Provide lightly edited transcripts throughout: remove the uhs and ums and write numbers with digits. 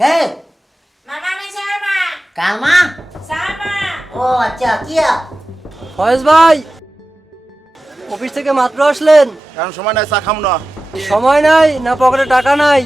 কে মামা আমি সালমা। কালমা? সালমা। ও আচ্ছা, কি ফয়েজ ভাই, অফিস থেকে মাত্র আসলেন? এখন সময় নাই, চা খাম না। সময় নাই না পকেটে টাকা নাই?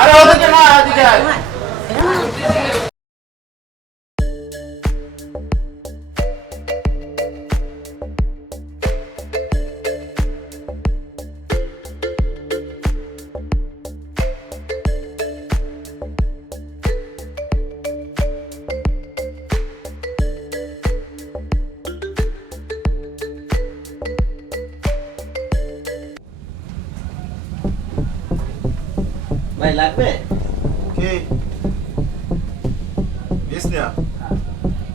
আরে ওদিকে না, এদিকে আয়। ভাই লাগবে? কি বিসনিয়া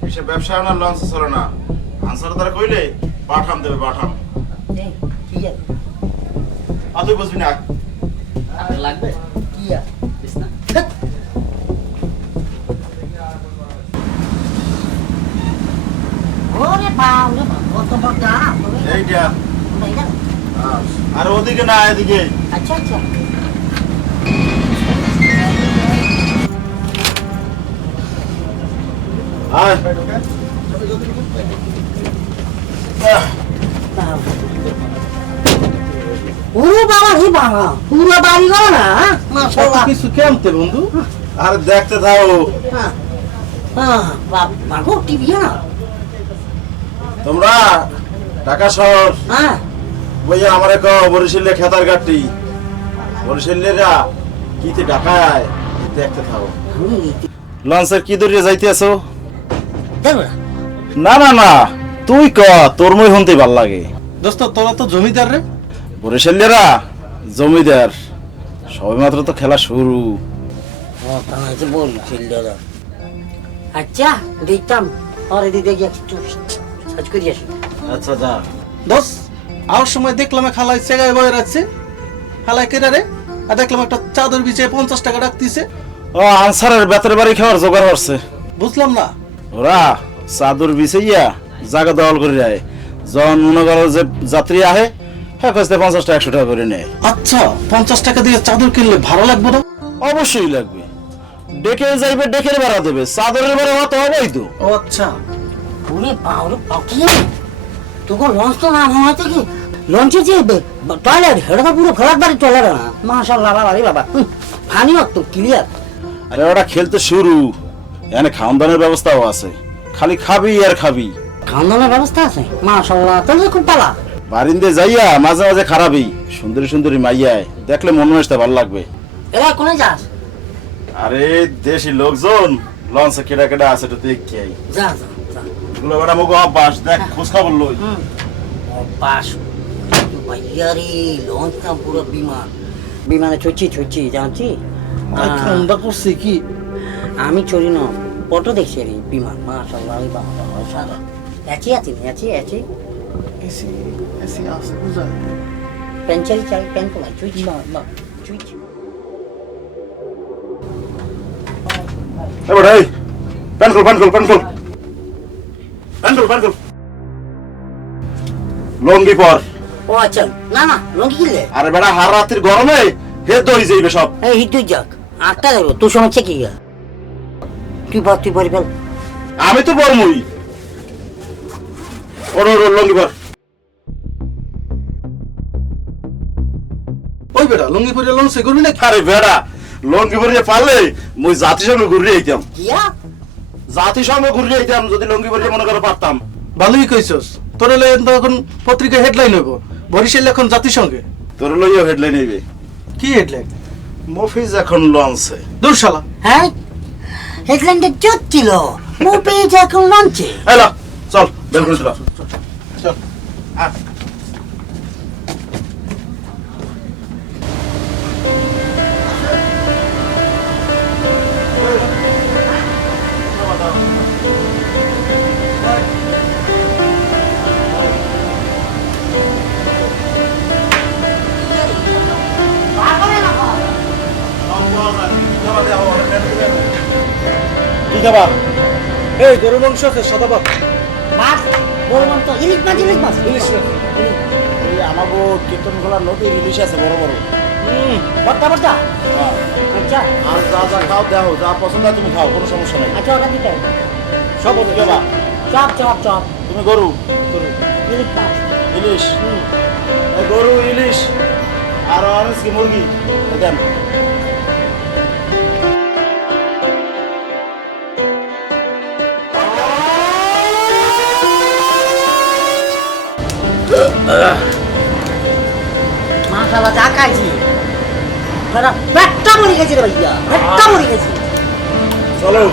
এসব ব্যবসা না, লঞ্চ চলে না। আনসার তারা কইলে পাঠাম দেবে, পাঠাম। ঠিক আছে, তুই বুঝবি না। আপনার লাগবে? কি বিছনা? ওরে বাবা, কত বড় দাম! এইটা এইটা? আর ওদিকে না, এদিকে। আচ্ছা আচ্ছা। আয়। ওরে বাবা, হে বাবা, পুরো বাড়ি গো না, মাশাআল্লাহ। কিছু কেমতে বন্ধু? আরে দেখতে থাও। হ্যাঁ হ্যাঁ, বাবু টিভি না? তোমরা ঢাকা শহর হ্যাঁ বইয়া আমার এক বরিশালে খেতার গাড়ি বরিশালেরা কিতে ঢাকায় দেখতে থাও। লঞ্চের কি দূরে যাইতে আছো? দেখো না। না না না, তুই ক, তোর মই শুনতে ভাল লাগে। দোস্ত তোরা তো জমিদার রে। বরিশালেরা জমিদার, সবে মাত্র তো খেলা শুরু। ও তাহলে বল ছেলেরা। আচ্ছা দেখতাম, আর এদিকে গিয়ে একটু সাজ করি আসি। আচ্ছা যা। দোস্ত আওয়ার সময় দেখলাম খালায় সেগায় বয়ে রাখছে, খালায় কেনা রে। আর দেখলাম একটা চাদর বিছিয়ে 50 টাকা ডাকতিছে। ও আনসারের বেতের বাড়ি খাওয়ার জোগাড় করছে। বুঝলাম না। ওরা চাদর বিছাইয়া জায়গা দখল করে যায়, যখন মনে করো যে যাত্রী আহে হ্যাঁ কাছে 50 টাকা 100 টাকা করে নেয়। আচ্ছা 50 টাকা দিয়ে চাদর কিনলে ভালো লাগবে না? অবশ্যই লাগবে। ডেকে যাইবে, ডেকের ভাড়া দেবে, চাদরের ভাড়া হতো হবেই তো। ও আচ্ছা। ওরে বাবা, পাখি তোকে লঞ্চ তো না হওয়াতে কি লঞ্চে যে টয়লেট, এটা তো পুরো ঘোড়ার বাড়ি টয়লেট না। মাশাআল্লাহ বাবা রে বাবা, ফানি তো ক্লিয়ার। আরে ওটা খেলতে শুরু, এখানে খাওয়ান দাওয়ানোর ব্যবস্থাও আছে, খালি খাবি আর খাবি। খাওয়ানোর ব্যবস্থা আছে? মাশাআল্লাহ, তাহলে তো খুব ভালো। বারিন্দে যাইয়া মাঝে মাঝে খারাপই, সুন্দরী সুন্দরী মাইয়ায় দেখলে মন মেশতে ভালো লাগবে। এরা কোনে যাস? আরে দেশি লোকজন লঞ্চে কেডা কেডা আছে তো দেখি আই। যা যা যা। এগুলো বেটা মুখ অভ্যাস, দেখ খোঁজ খবর লই। পাস ভাইয়া রে, লঞ্চটা পুরো বিমান, বিমানে ছুটছি জানছি। ঠান্ডা করছে কি? আমি চড়ি না, ফটো দেখছি রে বিমান। মাশাআল্লাহ, ওই বাবা সারা এচি এসি এসি আছে বুঝা। পেনচারি চাই, পেন পোলাই চুইছি চুইছি। এ বেটা এই প্যান খোল লঙ্গি পর। ও আচ্ছা, না না লঙ্গি কিনলে? আরে বেটা হার রাতের গরমে হেদ ধরে যাইবে সব। এই হিটুই যাক, আটটা দেবো তোর সমস্যা কি? তুই পরি ফেল। আমি তো বলমুই। ওর লঙ্গি পর। ওই বেটা লুঙ্গি পরে লঞ্চে ঘুরবি না? আরে বেটা লঙ্গি পরিয়ে পারলে মুই জাতিসংঘ ঘুরিয়ে আইতাম। কিয়া? জাতিসংঘ ঘুরিয়ে আইতাম যদি লঙ্গি পরিয়ে মনে করে পারতাম। ভালোই কইছস, তোর হলে এখন পত্রিকায় হেডলাইন হইব, বরিশাল এখন জাতিসংঘে। তোর লইও হেডলাইন হইবে। কি হেডলাইন? মফিজ এখন লঞ্চে। দূর শালা। হ্যাঁ, হেডলাইনটা চোট ছিল, মুভিজ এখন লঞ্চে। এলা চল বের করে দিলাম। চল। কি খাবা? এই গরু মাংস আছে সাদা ভাত। মাছ বললাম তো, ইলিশ মাছ ইলিশ মাছ। এই আমাগো কীর্তনখোলা নদীর ইলিশ আছে বড় বড়। বড়টা আচ্ছা আর যা যা খাও দেখো, যা পছন্দ হয় তুমি খাও, কোনো সমস্যা নাই। আচ্ছা, ওটা দিতে হবে। সব কি খাবা? চপ তুমি গরু ইলিশ মাছ। ইলিশ, এই গরু ইলিশ আর অরেঞ্জ কি মুরগি দেন। মাশাআল্লাহ, যা খাইছি পেটটা মরে গেছে রে ভাইয়া, পেটটা মরে গেছে। চলো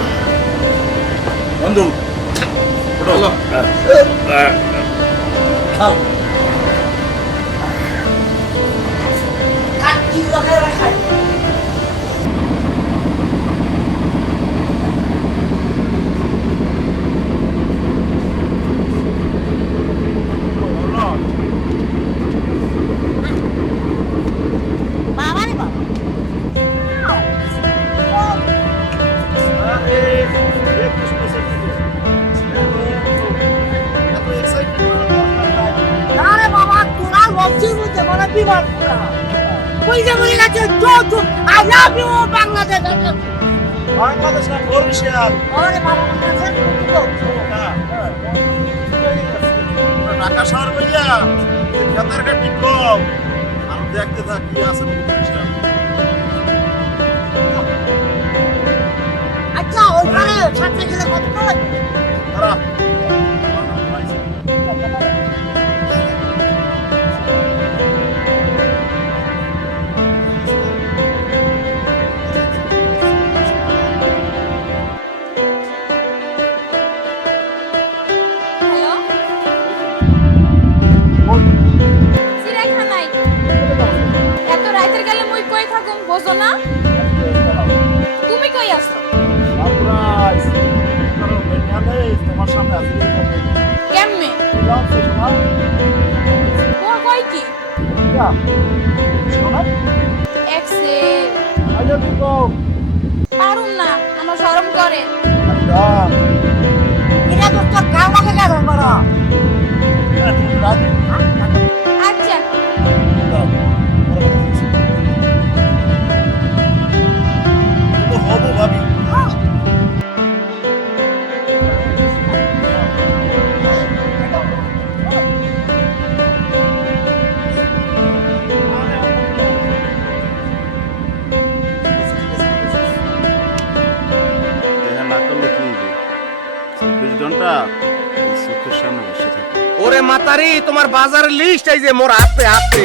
বন্ধু চলো। খাও কাচ্চি লখায় খাই। বাবা রে বাবা, আরে বাবা তোরা লজ্জির মধ্যে মানে বিমান পুরা পয়সা মরে গেছে। I love you Bangladesh. Bangladesh না বরিশাল। আরে বাবা বাংলাদেশ ঢাকা শহর বইয়া খেতার কাটি কম আর দেখতে থাক কি আছে বরিশাল। আচ্ছা, ওইখানে সাথে গেলে কত লাগবে? তারা হ্যালো চিড়িয়াখানায় এত রাতের গেলে মুই কই থাকুম বোঝো না? তুমি কই আছো? তোমার সামনে আছে কেমনে ও কই কি এক্সে পারুম না, আমার শরম করে। এটা তো তোর কার লাগে গেছে বড়। আচ্ছা হবো ভাবি। দেখা না করলে ঘন্টা এই চোখের সামনে বসে থাকে। ওরে মাতারি তোমার বাজারের লিস্ট এই যে মোর হাতে হাতে